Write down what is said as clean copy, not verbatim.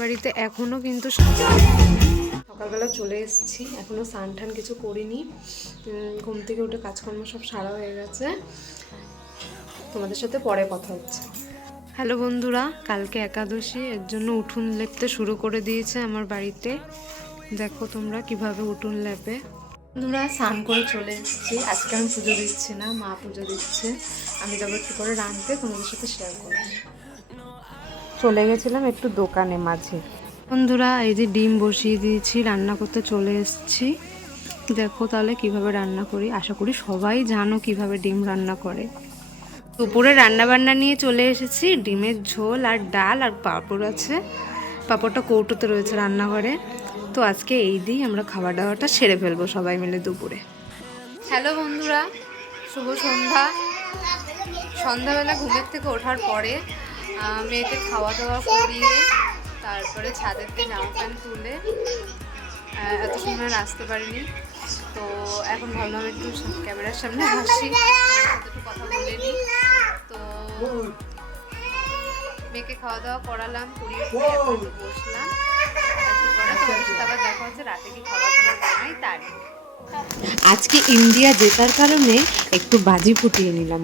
বাড়িতে এখনও কিন্তু সকালবেলা চলে এসেছি, এখনও স্নান টান কিছু করিনি। ঘুম থেকে উঠে কাজকর্ম সব সারা হয়ে গেছে। তোমাদের সাথে পরে কথা হচ্ছে। হ্যালো বন্ধুরা, কালকে একাদশী, এর জন্য উঠোন লেপতে শুরু করে দিয়েছে আমার বাড়িতে। দেখো তোমরা কিভাবে উঠোন লেপে। বন্ধুরা স্নান করে চলে এসেছি। আজকে আমি পুজো দিচ্ছি না, মা পুজো দিচ্ছে। আমি যাবো একটু করে রাঁধতে, তোমাদের সাথে শেয়ার করবো। চলে গেছিলাম একটু দোকানে মাঝে। বন্ধুরা এই যে ডিম বসিয়ে দিয়েছি, রান্না করতে চলে এসেছি। দেখো তাহলে কিভাবে রান্না করি। আশা করি সবাই জানো কিভাবে ডিম রান্না করে। দুপুরে রান্না বান্না নিয়ে চলে এসেছি। ডিমের ঝোল আর ডাল আর পাঁপড় আছে। পাঁপড়টা কৌটোতে রয়েছে রান্নাঘরে। তো আজকে এই দিয়েই আমরা খাওয়া দাওয়াটা সেরে ফেলবো সবাই মিলে দুপুরে। হ্যালো বন্ধুরা, শুভ সন্ধ্যা। সন্ধ্যাবেলা ঘুমের থেকে ওঠার পরে মেয়েকে খাওয়া দাওয়া করিয়ে তারপরে ছাদেতে জামা প্যান্ট তুলে এত সময় আসতে পারিনি। তো এখন ভাবলাম একটু ক্যামেরার সামনে আসি, একটু কথা বলে নিই। তো মেয়েকে খাওয়া দাওয়া করালাম, করিয়ে বসলাম। তোমাদের সাথে আবার দেখা হচ্ছে রাতে কি খাওয়া দাওয়া বানাই তারই। আজকে ইন্ডিয়া জেতার কারণে একটু বাজি ফুটিয়ে নিলাম।